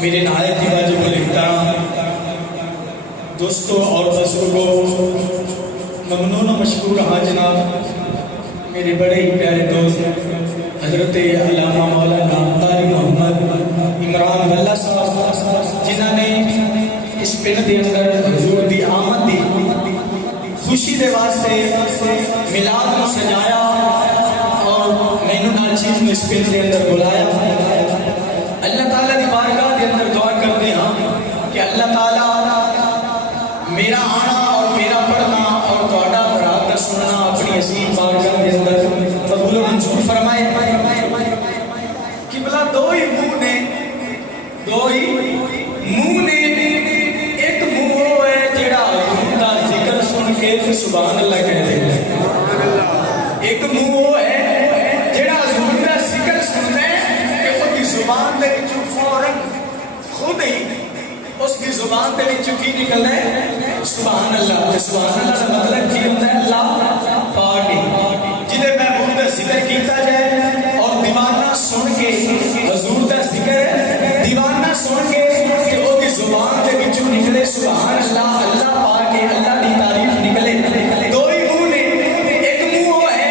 मेरे नहायत ही वाजिबुल एहतराम दोस्तों और बुजुर्गों, ममनून मशकूर हाजनाब, मेरे बड़े ही प्यारे दोस्त हजरत अल्लामा मौलाना कारी मोहम्मद इमरान वल्ला साहब, जिन्होंने इस पिंड के अंदर हजूर की आमद की खुशी के वास्ते मिलाद को सजाया और मैनू नाचीज ने इस पिंड के अंदर बुलाया। अल्लाह ताला की बारगाह के अंदर दुआ करते हैं कि अल्लाह ताला मेरा आना और मेरा पढ़ना और तुहाडा रात का सुनना अपनी असीम बारगाह के अंदर कबूल मंजूर फरमाए। किबला दो ही मुंह ने, एक मुंह वो है जेड़ा हुजूर दा जिक्र सुन के सुभान अल्लाह कहते हैं, एक मुंह वो है जेड़ा हुजूर दा जिक्र सुनता है कि उसकी जुबान दे विचों फौरन खुद ही उसकी जुबान के विचों की निकलना है सुभान अल्लाह। सुभान अल्लाह का मतलब की होता है अल्लाह पाक जिन्हें महबूब का जिक्र किया जाए और दीवाना सुन के हजूर का जिक्र दीवाना सुन के उसकी जुबान के विचों निकले सुभान अल्लाह, अल्लाह पाक अल्लाह की तारीफ निकले। दो ही मुंह ने, एक मुंह वो है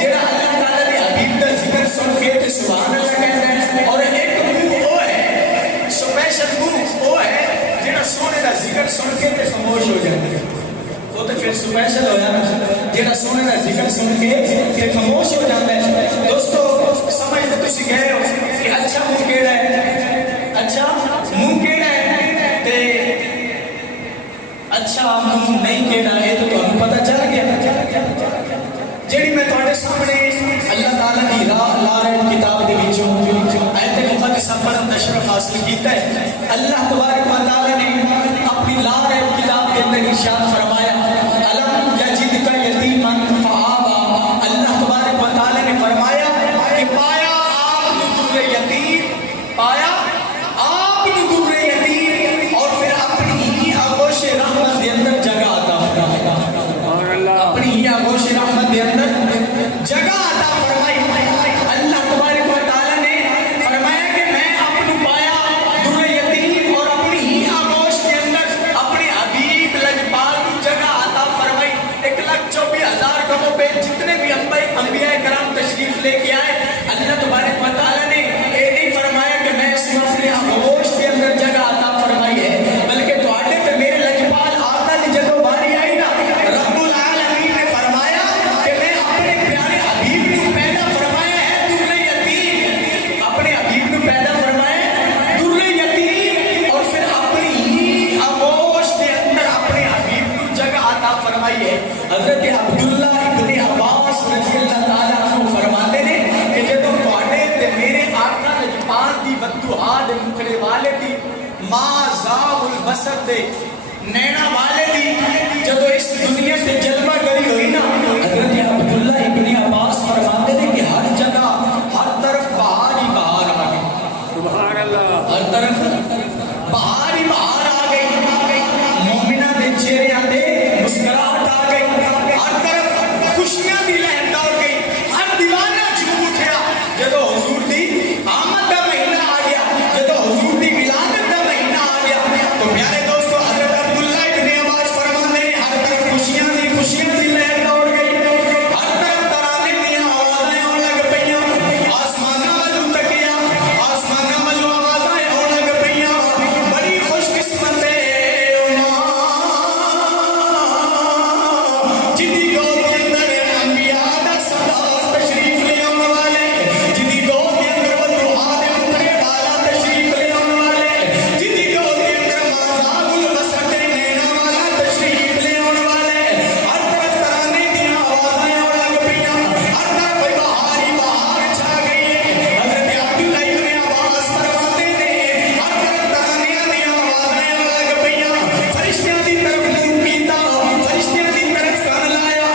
जेड़ा अल्लाह ताला के हबीब का जिक्र सुन के सुभान अल्लाह कहता है, और एक मुंह वो है स्पेशल मुंह वो है जेड़ा सोने का जिक्र सुन के खामोश हो जाता है। वो तो फिर स्पेशल होया ना जेड़ा सोने का जिक्र सुन के खामोश हो जाता है। दोस्तों समझ तो तुम गए हो कि अच्छा मुंह केड़ा है, अच्छा मुंह केड़ा है ते अच्छा मुंह नहीं केड़ा है तो तुम्हें पता चल गया। जेड़ी मैं तुम्हारे सामने अल्लाह ताला की लारैन किताब के विचों आयत मुक़द्दसा पढ़न दा शरफ हासिल कीता है। अल्लाह तबारक व तआला ने अपनी लारैन किताब के अंदर इरशाद फरमाया अलम यजिदका यतीमन फआवा। अल्लाह तबारक व तआला ने फरमाया कि पाया आपने दुर्रे यतीम, पाया आपने दुर्रे यतीम और फिर अपनी ही आगोश रहमत के अंदर जगह अता फरमाया, अपनी ही आगोश रहमत के अंदर जगह अता फरमाई। अल्लाह तबारक व तआला ने फरमाया कि मैं आपको पाया दुर्रे यतीम और अपनी ही आगोश के अंदर अपने हबीब लजपाल की जगह अता फरमाई। 1,24,000 कमों पे जितने भी अंबिया कराम तशरीफ लेके आए, अल्लाह तबारक व तआला ने ये नहीं फरमाया कि मैं सिर्फ अपने आगोश के अंदर जगह अता फरमाई है, बल्कि तुहाडे ते मेरे लजपाल आका दी जदों बारी आई ना रब्बुल आलमीन ने फरमाया कि मैं अपने प्यारे हबीब को पैदा फरमाया है दुर्रे यतीम, अपने हबीब को पैदा फरमाया है दुर्रे यतीम और फिर अपनी ही आगोश के अंदर अपने हबीब को जगह अता फरमाई है। हजरत अब्दुल्ला इब्ने अब्बास रज़ियल्लाहु ताला अन्हु फरमाते ने कि जदों तुहाडे ते मेरे आका लजपाल दी बद्दुआ दे मुखड़े वाले दी मां ज़ाबुल बसर दे नैना वाले दी जदों इस दुनिया से जलवा गरी हुई ना, हजरत अब्दुल्ला इब्ने अब्बास फरमाते ने कि हर जगह हर तरफ बहार ही बहार आ गई। सुभान अल्लाह, हर तरफ बहार ही बहार आ गई, मोमिना दे चेहरे ते मुस्कुराहट आ गई, हर तरफ खुशियां दी लहर दौड़ गई, हर दीवाना झूम उठा जदों हुजूर दी आमद का महीना आ गया, जदों हुजूर दी विलादत का महीना आ गया। तो प्यारे दोस्तों हजरत अब्दुल्ला इब्ने अब्बास फरमाते हैं हर तरफ खुशियां दी लहर दौड़ गई, हर तरफ तराने दी आवाज़ें आने लग पईयां, आसमानां वालों तकिया, आसमानां वालों आवाज़ें आने लग पईयां। बड़ी खुशकिस्मत है जिदी गोद के अंदर अंबिया दा सरदार तशरीफ ले आने वाले, जिदी गोद के अंदर बद्दुआ दे मुखड़े वाला तशरीफ ले आने वाले, जिदी गोद के अंदर माज़ाबुल बसर दे नैना वाला तशरीफ ले आने वाले। हर तरफ तराने दी आवाज़ें आने लग पईयां, हर तरफ बहार ही बहार छा गई है। हजरत अब्दुल्ला इब्ने अब्बास फरमाते ने हर तरफ तराने दी आवाज़ें आने लग पईयां, फरिश्तियां दी तरफ मुंह कीता, फरिश्तियां दी तरफ कान लाया,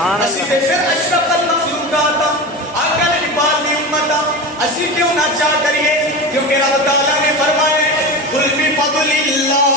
असी ते फिर अशरफुल मखलूकात अकल इबाद दी उम्मत असी क्यों ना चाह करिए क्योंकि रब तआला ने फरमाया कुल बि फज़लिल्लाह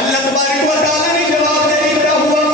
अल्लाह तबारक व तआला ने जवाब दे दिया हुआ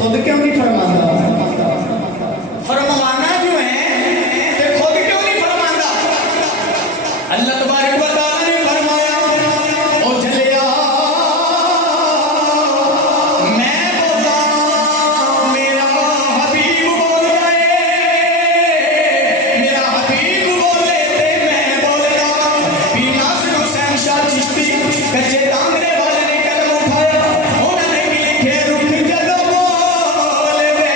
खुद क्यों नहीं फरमाता? फरमाना जो है ते खुद क्यों नहीं फरमाता? अल्लाह तबारक व तआला ने फरमाया ओ जलिया मैं बोला मेरा हबीब बोल गए, मेरा हबीब बोले ते मैं बोला। पीर नासिर हुसैन शाह चिश्ती कच्चे तांगरे वाले ने कदम उठाया, उन्होंने भी लिखे रुख जदों बोले वे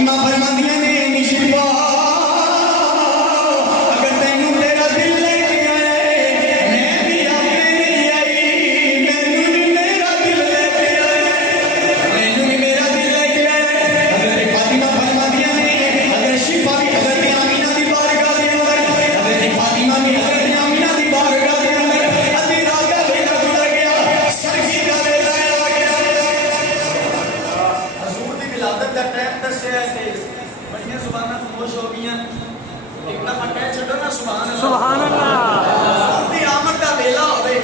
फातिमा फरमांदियां ने निशिफा अगर तैनू तेरा दिल लेके आए मैं भी आपे नहीं आई मैनू भी मेरा दिल लेके आए मैनू भी मेरा दिल लेके आए हज़रत फातिमा फरमांदियां ने हज़रत शिफा भी हज़रत आमीना दी बारगाह दे अंदर हज़रत फातिमा भी हज़रत आमीना दी बारगाह दे अंदर अद्धी रात दा वेला गुजर गया सरगी दा वेला आ गया हजूर दी विलादत दा टाइम दस्या ते बड़ियां जुबानां खामोश हो गईयां एक दफा कह छड्डो ना सुभान अल्लाह हजूर दी आमद दा वेला होवे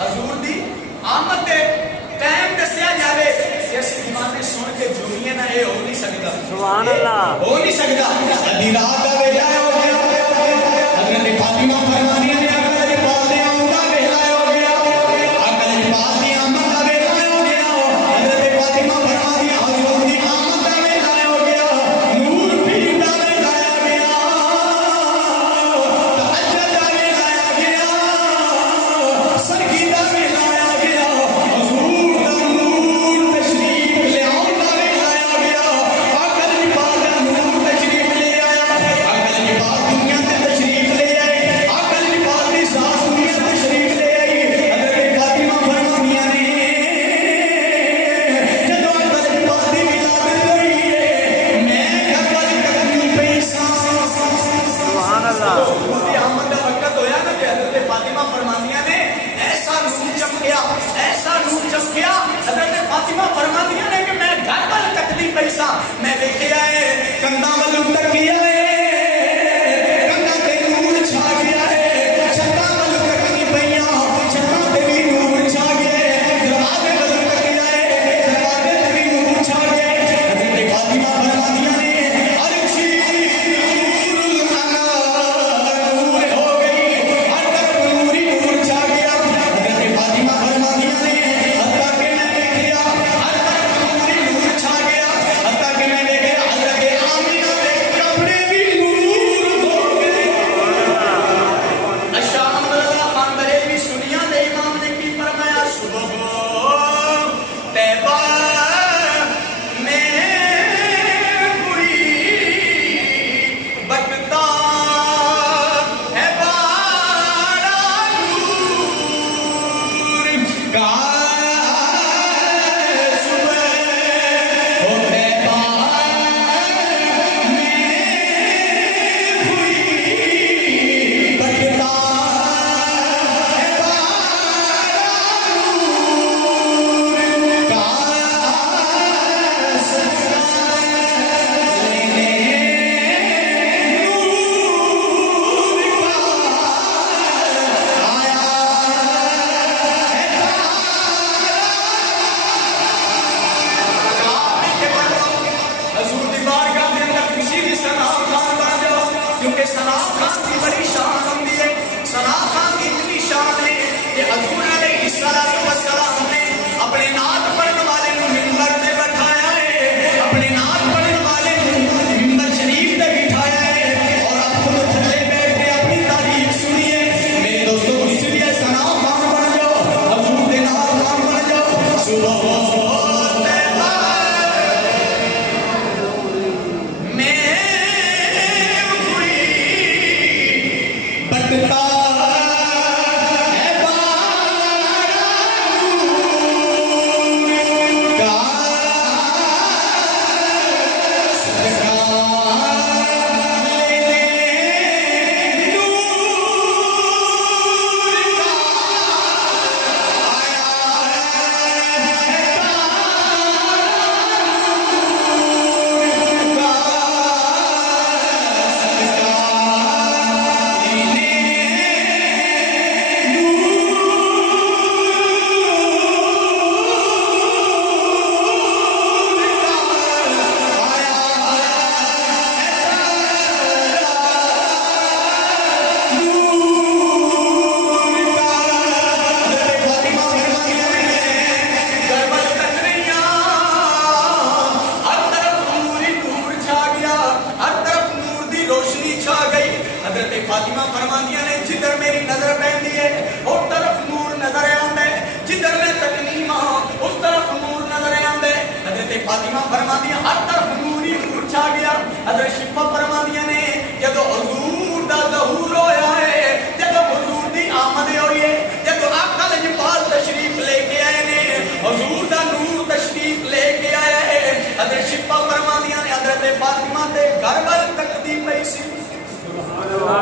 हजूर दी आमद दे टाइम दस्या जावे इस दीवाने सुन के जुमिए ना ये हो नहीं सकदा सुभान अल्लाह हो नहीं सकदा अद्धी रात दा वेला हो गया हज़रत फातिमा फरमानियां ने आका दे पाक दे आमद दा वेला हो गया आका दे पाक दी आमद दा वेला हो गया हज़रत फातिमा फरमानियां हजूर दी आमद दा वेला हो गया नूर पीर दा वेला आ गया तहज्जुद दा वेला आ गया सरगी दा वेला आ गया हजूर दा नूर तशरीफ ले आउण दा वेला आ गया आका दे पाक दा नूर तशरीफ ले आया आका दे पाक दुनिया ते तशरीफ ले आए आका दे पाक दी ज़ात दुनिया ते तशरीफ ले आई हज़रत फातिमा फरमानियां ने जदों आका दे पाक दी विलादत होई है मैं घर तकनी पई सां सुभान अल्लाह उदी आमद दा वक्त होया ना कि हज़रत फातिमा फरमानियां ने ऐसा नूर चमकिया हज़रत फातिमा फरमानियां ने कि मैं घर तकनी पई सां मैं वेखिया है कंधां वल्लों तकिया है कंधां ते नूर छा गया है छत्तां वल्लों तकनी पईयां छत्तां ते भी नूर छा गया है दरवाजे वल्लों तकिया है दरवाजे ते भी नूर छा गया है हज़रत फातिमा फरमानियां ने हर चीज़ नूर हो गई हर तरफ नूर ही नूर छा गया हज़रत फातिमा फरमानियां ने हत्ता कि मैं देखिया हर तरफ नूर ही नूर छा गया हत्ता कि मैं देखिया हज़रत आमीना के कपड़े भी नूर हो गए अशाम रज़ा खान बरेलवी सुनिया दे इमाम ने की फरमाया सुबह तैबा में हुई बकता है बाड़ा नूर का सुबह हो तैबा में हुई बकता है बाड़ा हजूर दी बारगाह के अंदर किसी भी सलाम खान बन जाओ क्योंकि सलाम खान की बड़ी शान होती है सलाम खान की इतनी शान है कि हजूर अलैहिस्सलातु वस्सलाम ने अपने नात पढ़ने वाले को मिंबर पे बैठाया है अपने नात पढ़ने वाले को मिंबर शरीफ पे बिठाया है और आप खुद थल्ले बैठ के अपनी तारीफ सुनिए मेरे दोस्तों इसलिए सलाम खान बन जाओ हजूर दे नात खान बन जाओ सुबह बकता है बाड़ा नूर का सदका लेने नूर का आया फातिमा फरमांदियां ने जिधर मेरी नजर पैंदी है उस तरफ नूर नजर आंदा है, जिधर मैं तकलीम उस तरफ नूर नजर आंदा है। हजरत फातिमा फरमांदियां हर तरफ नूर ही नूर छा गया। हज़रत शिफा फरमादियां ने जदों हुजूर दा ज़हूर होया है, जदों हुजूर दी आमद होई है, जदों आका लजपाल तशरीफ लेके आए ने, हुजूर दा नूर तशरीफ लेके आया है। हज़रत शिफा फरमादियां ने हज़रत फातिमा दे घर वल तकदी पई सी।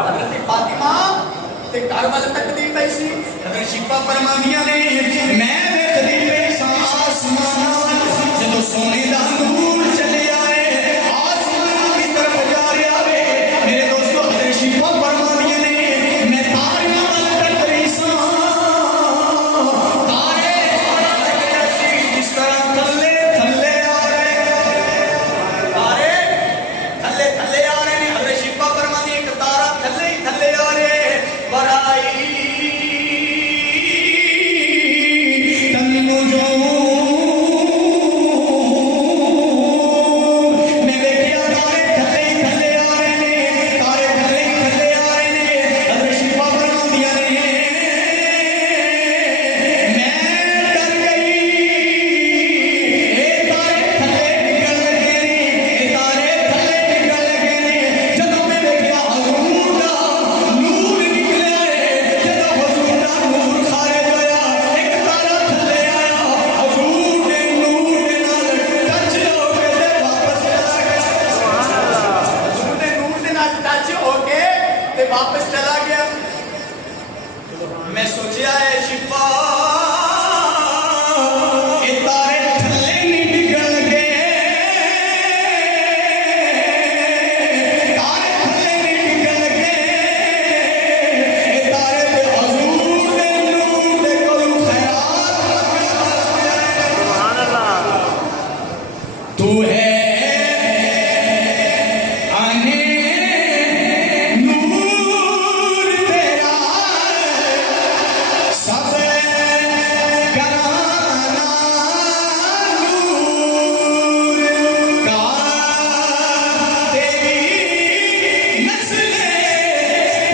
हज़रत फातिमा ते घर वल तकदी पई सी। हज़रत शिफा फरमादियां ने मैं वेखदी पई सां आसमान वल, जदों सोने दा नूर चले आए आसमान की तरफ जा रहा है। मेरे दोस्तों हज़रत शिफा फरमादियां ने मैं तारियां वल तक रही सां, तारे जिस तरह थल्ले थल्ले आ रहे, तारे थल्ले थल्ले आ रहे ने। हज़रत शिफा फरमादियां एक तारा थल्ले ही थल्ले आ रहे बराई तन्नू जो मैं देखिया तारे थल्ले ही थल्ले आ रहे ने, तारे थल्ले ही थल्ले आ रहे ने। हज़रत शिफा फरमादियां ने मैं डर गई, ए तारे थल्ले निकल लगे ने, ए तारे थल्ले निकल लगे ने। जदों मैं देखिया हुजूर दा नूर निकलिया है, जदों हुजूर दा नूर खारिज होया, एक तारा थल्ले आया, हुजूर दे नूर दे नाल टच हो के ते वापस चला गया। हुजूर दे नूर दे नाल टच हो के ते वापस चला गया। मैं सोचिया है शिफा ये तारे थल्ले नहीं डिगण लगे, तारे थल्ले नहीं डिगण लगे, ये तारे ते हुजूर दे नूर दे कोल खैरात तू है आने नूर तेरा सब घराना नूर का, तेरी नस्ले नस्ले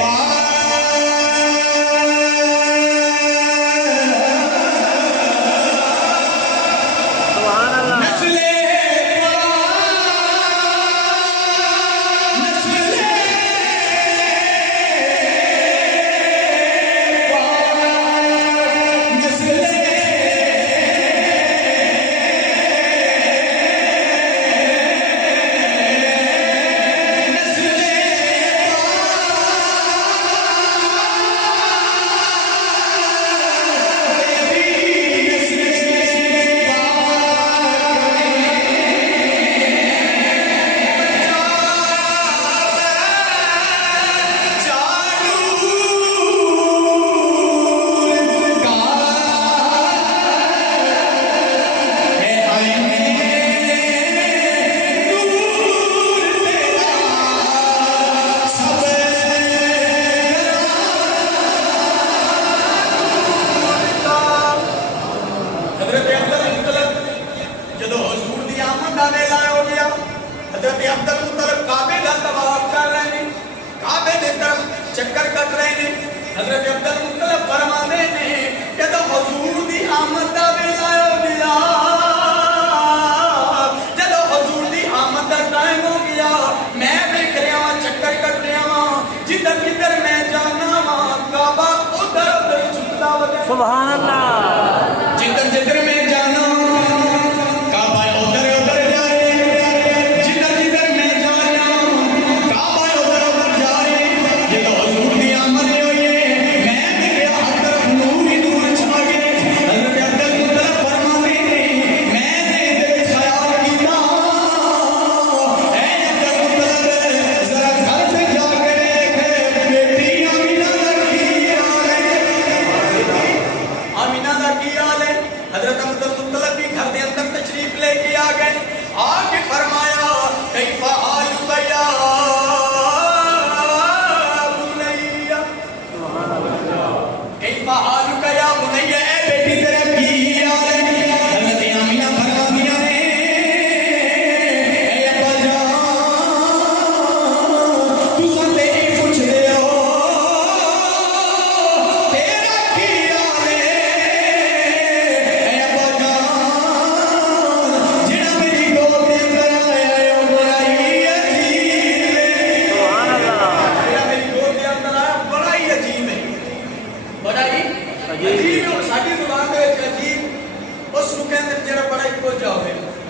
जदों हुजूर दी आमद दा वेला हो गया, हज़रत अब्दुल मुत्तलिब काबे दा तवाफ कर रहे ने, काबे दे तरफ चक्कर कट रहे ने। हज़रत अब्दुल मुत्तलिब फरमाते ने जदों हुजूर दी आमद दा वेला हो गया, जदों हुजूर दी आमद दा टाइम हो गया, मैं देख रहा हां चक्कर कट रहा हां, जिधर जिधर मैं जाना हां काबा उधर उधर झुकदा वगे। सुभान अल्लाह। जिधर जिधर मैं जाना काबा उधर उधर जाए, जिधर जिधर मैं जाना काबा उधर उधर जाए। जदों हुजूर दी आमद होई है मैं मेरे हर तरफ नूर ही नूर छा गए। हज़रत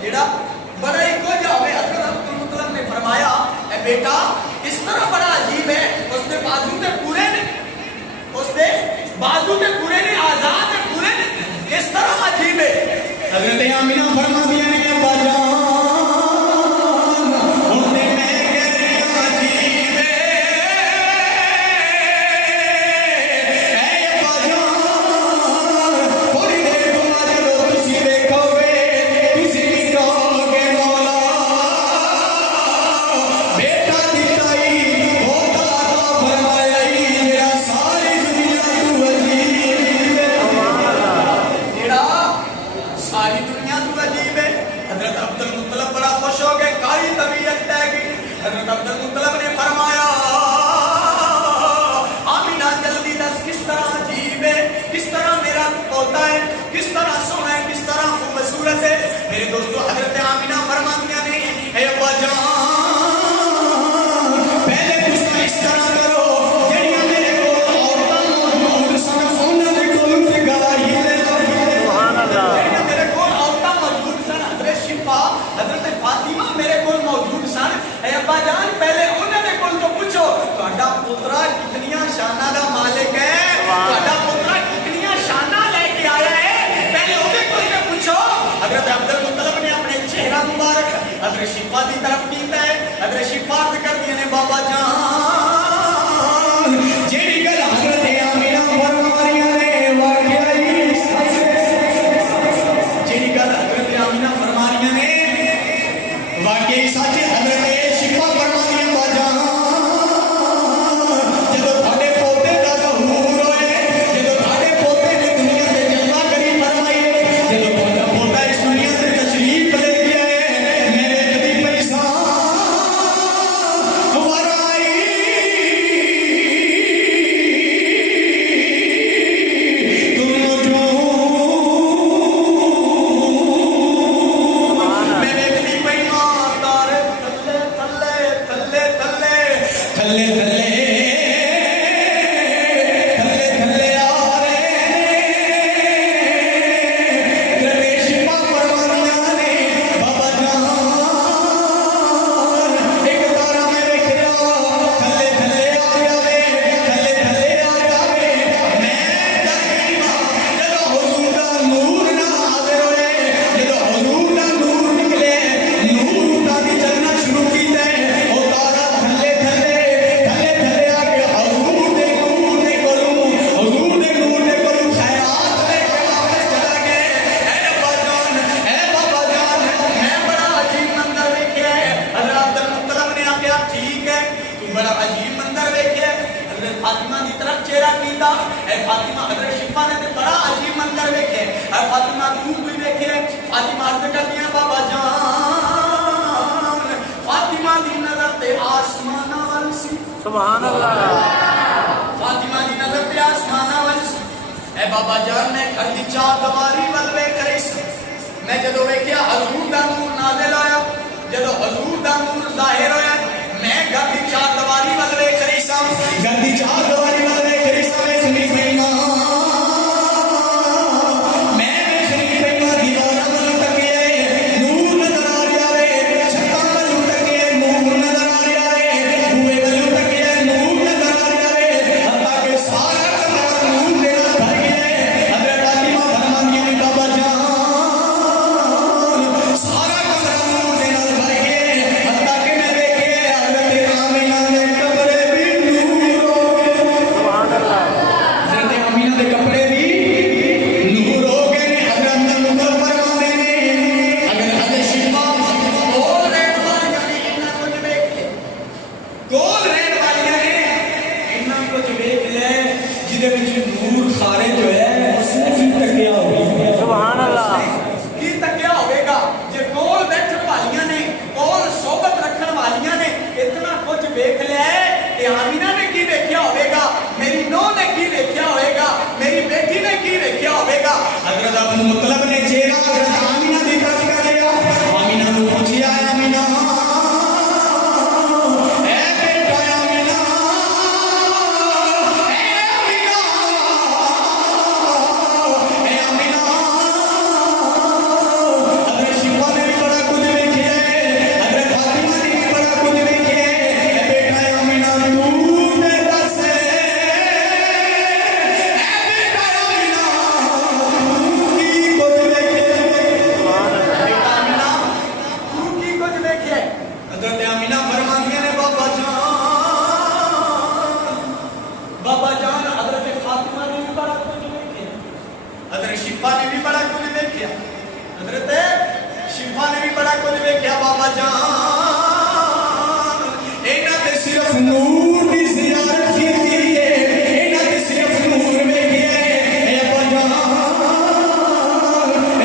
जेड़ा बड़ा ही को जावे। हजरत अब्दुल मुत्तलब ने फरमाया ए बेटा किस तरह बड़ा अजीब है, उसके बाजू के पूरे ने, उसके बाजू के पूरे ने, आजाद है पूरे ने, किस तरह अजीब है। हजरत आमिना फरमा दिया ने अब्बा जान उन्हें मैं कह रही हूं अजीब है ए अब्बा जान। थोड़ी देर तो आज लो तुसी देखोगे, तुसी भी कहोगे मौला बेटा दिखाई होता था फरमाया जेड़ा सारी दुनिया तू अजीब है, जेड़ा सारी दुनिया तू अजीब है। हजरत अब्दुल मुत्तलब बड़ा खुश हो गए, काली तबीयत तय गई। हजरत अब्दुल मुत्तलब ने फरमाया आमिना जल्दी दस किस तरह अजीब है, किस तरह मेरा पोता है, किस तरह सोना है, किस तरह खूबसूरत है। मेरे दोस्तों हजरत आमिना फरमातियां ने हे अब्बा जान पहले तुम इस तरह करो जड़ियां मेरे को औरतां मौजूद सन उन्हां दे कोल ते गवाही ले लो। सुभान अल्लाह। जड़ियां मेरे को औरतां मौजूद सन, हजरत शिफा हजरत फातिमा मेरे को मौजूद सन। हे अब्बा जान पहले उन्हां दे कोल तो पूछो ਤੁਹਾਡਾ ਪੁੱਤਰਾ कितनियां शाना दा मालिक है, ਤੁਹਾਡਾ पुत्रा कितनियां शाना लेके आया है, पहले ਉਹਦੇ कोल तो पूछो। हजरत अब्दुल मुत्तलब ने अपने चेहरा मुबारक हजरत शिफा की तरफ कीता है। हजरत शिफा कर दिए ने बाबा जान जेड़ी गल हजरत आमिना फरमारियां ने वाकई सच है, जेड़ी गल हजरत आमिना फरमारियां ने वाकई सच है। हजरत शिफा फरमारियां बाबा जान जदों ਤੁਹਾਡੇ ਪੋਤੇ ਦਾ ज़हूर होए, जदों ਤੁਹਾਡੇ पोते ने दुनिया ते जलवा करी फरमाई, जदों ਤੁਹਾਡਾ पोता इस दुनिया ते तशरीफ लेके आए, मेरे कदी पैसा वराई तुम जो मेरे कदी पैसा तारे थल्ले थल्ले थल्ले थल्ले थल्ले थल्ले थल्ले थल्ले आ रहे ने। शिफा फरमानियां ने बाबा जान एक तारा मैं देख रहा थल्ले थल्ले आ जावे, थल्ले थल्ले आ जावे। मैं डर गई मां जदों हुजूर दा नूर ना हाजिर होए, जदों हुजूर दा नूर निकले, नूर दा दी चलना शुरू कीता है। ओ तारा थल्ले थल्ले थल्ले थल्ले आके हुजूर दे नूर दे कोलों, हुजूर दे नूर दे कोलों खैरात लेके वापस चला गए। ए अब्बा जान ए बाबा जान मैं बड़ा अजीब मंजर देखा है। हजरत अब्दुल मुत्तलब ने आख्या ठीक है तू बड़ा अजीब मंजर देखा है। हजरत फातिमा की तरफ चेहरा कीता, ए फातिमा हजरत शिफा ने ते बड़ा अजीब मंजर देखे। ए फातिमा तू भी देखे। फातिमा अर्ज करती है बाबा जान फातिमा दी नजर ते आसमाना वल सी। सुभान अल्लाह। फातिमा दी नजर ते आसमाना वल सी। ए बाबा जान मैं घर दी चार दीवारी वल वेख रही सी। मैं जदों वेख्या हजूर दा नूर नाज़िल होया, जदों हजूर दा नूर ज़ाहिर होया, मैं घर दी चार दीवारी वल वेख रही सी। घर दी चार दीवारी वल वेख रही सी। मैं सुनी पई मां मैं वेखनी पई मां दीवारां वल तकिए नूर नजर आ रहा है, छत्तां वल तकिए नूर नजर आ रहा है, बूहे वल तकिए नूर नजर आ रहा है, हत्ता कि सारा कमरा नूर दे नाल भर गया है। हजरत फातिमा फरमांदियां ने बाबा जान सारा कमरा नूर दे नाल भर गया है, हत्ता कि मैं देखे हजरत आमिना ने कमरे भी नूर हो गए। बड़ा कुछ वेख्या बाबा जान इन्हां ते सिर्फ नूर दी ज़ियारत कीती है इन्हां ते सिर्फ नूर वेखिया है अब्बा जान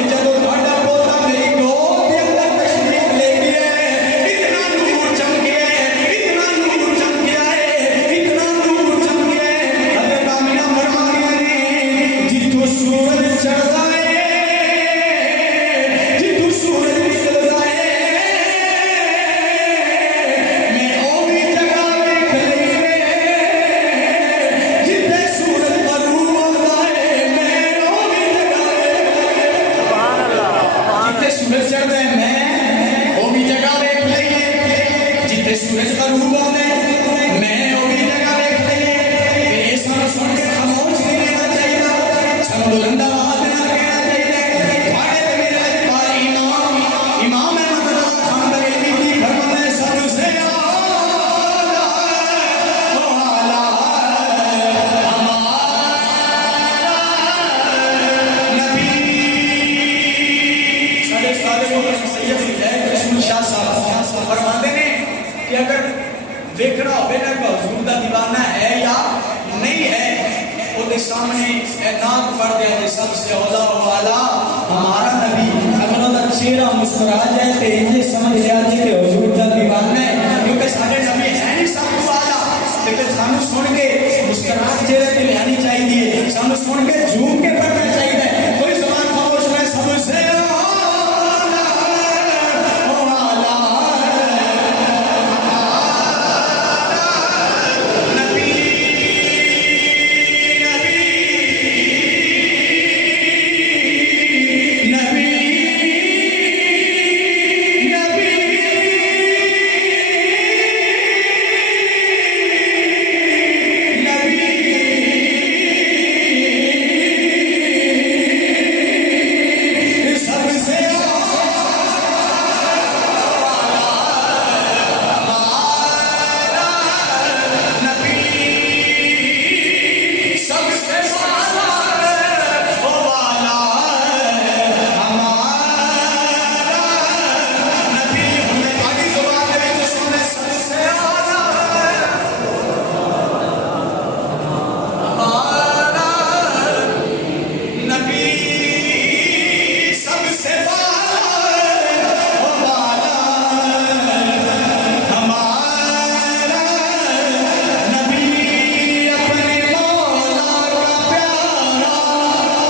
जदों तुहाडा पोता मेरी गोद दे अंदर तशरीफ ले गया है इतना नूर चमकिया है इतना नूर चमकिया है इतना नूर चमकिया है हज़रत आमिना फरमानिया ने जिथों सूरज चढ़दा है जिथों सूरज निकलदा है मैं ओ भी जगह वेख लई वे जिथे सूरज गरूब होंदा है मैं ओ भी जगह सुभान अल्लाह जिथे सूरज चढ़दा है मैं ओ भी जगह वेख लई है जिथे सूरज गरूब होंदा है मैं ओ भी जगह वेख लई है ते इह सानू सुन के खामोश नहीं रहना चाहिए सानू बुलंद आवाज़ नाल कहना चाहिए तुहाडे ते मेरे अजबार इमाम अहमद रज़ा खान बरेलवी जी फरमाते हैं सबसे आला ओ आला नबी साढ़े सारे सैयद हिदायत रसूल शाह साहब फरमाते हैं कि अगर देखना हो ना कि हुजूर दा दीवाना है या नहीं है ਉਹਦੇ सामने नात पढ़ दिया जे सबसे औला वाला हमारा नबी अगर ਉਹਦਾ चेहरा मुस्कुरा जाए तो ये समझ लिया जे कि हुजूर दा दीवाना है क्योंकि सारे नबी है नहीं सब तो आला ते फिर सानू सुन के मुस्कुराहट चेहरे पे लानी चाहिए सानू सुन के झूम के पढ़ना चाहिए कोई ज़बान खामोश रहे सबसे औला ओ आला नबी नबी नबी सबसे नबी सबसे वाला ओ वाला हमारा नबी हमें आगे ज़ुबान दे विच सुने सबसे आला हमारा नबी सबसे वाला ओ वाला हमारा नबी अपने मौला का प्यारा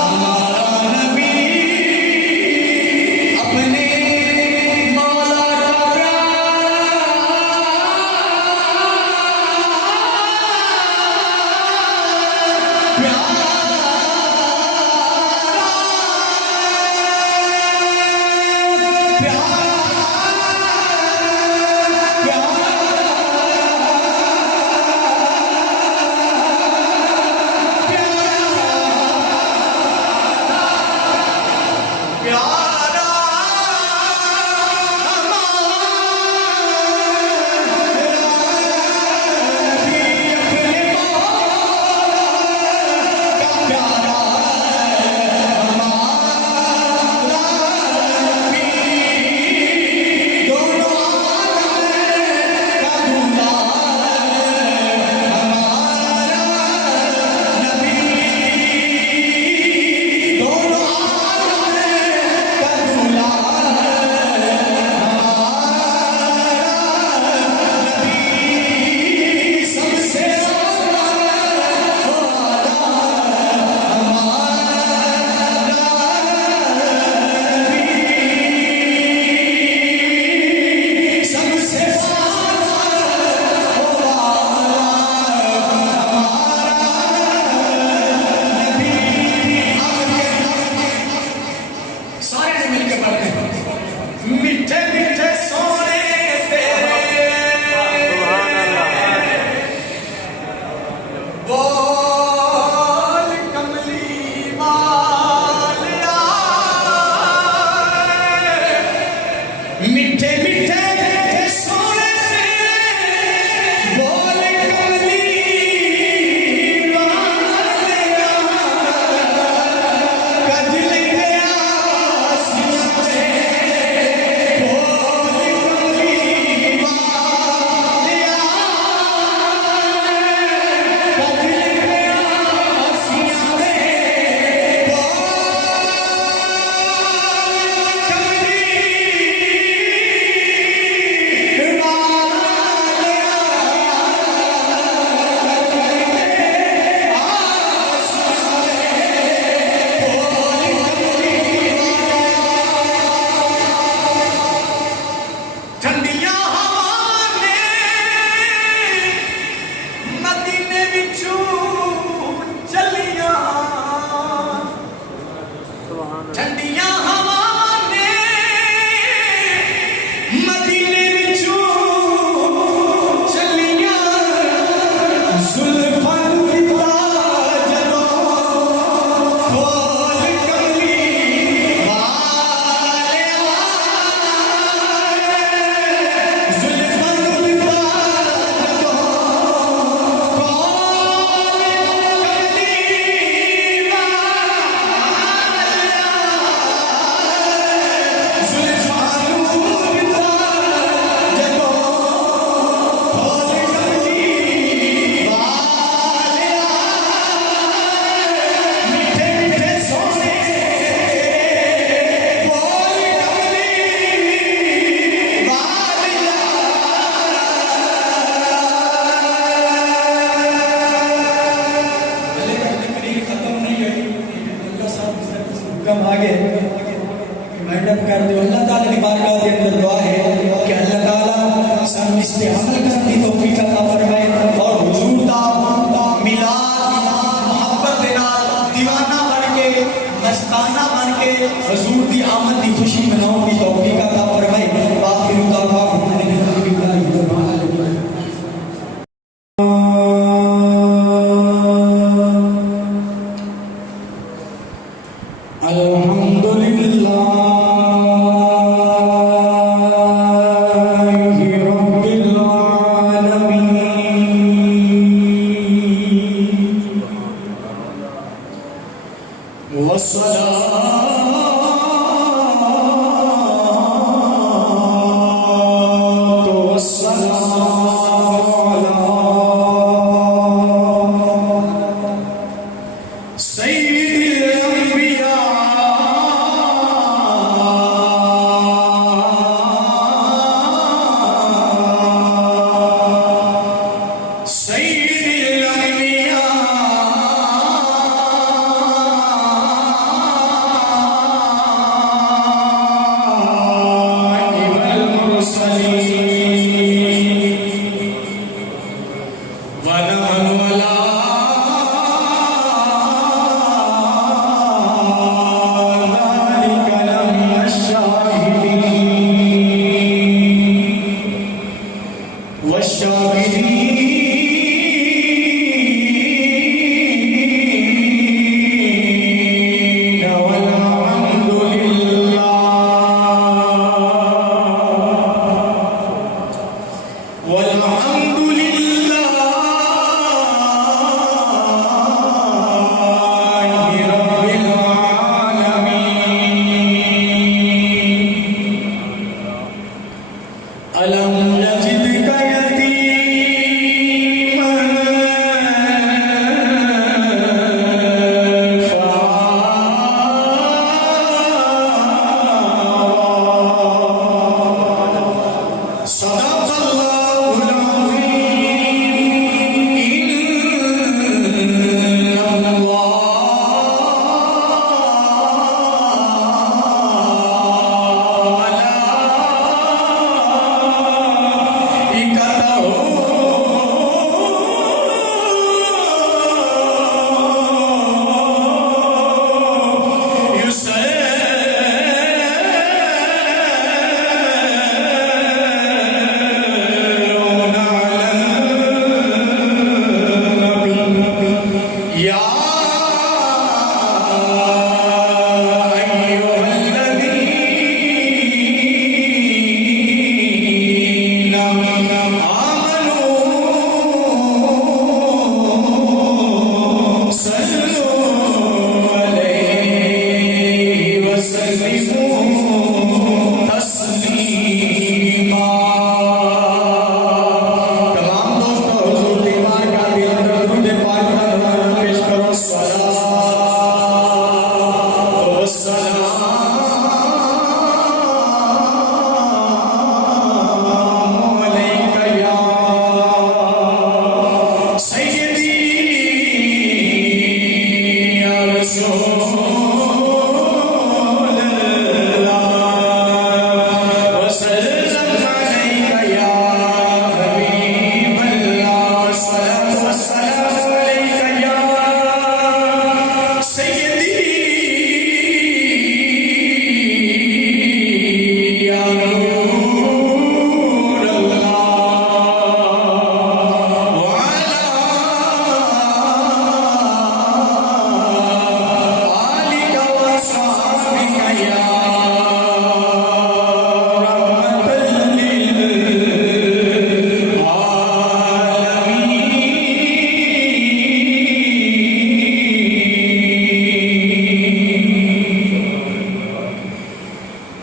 हमारा नबी अपने मौला का मैडम कर दो अल्लाह ताला की बारगाह के अंदर दुआ है कि अल्लाह ताला सानू इस पे अमल करने की तौफीक अता फरमाए और हुजूर दा मिलाद मोहब्बत दे नाल दीवाना बन के मस्ताना बन के हुजूर दी आमद की खुशी मनाने की तौफीक अता फरमाए। आखिर दावा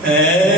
है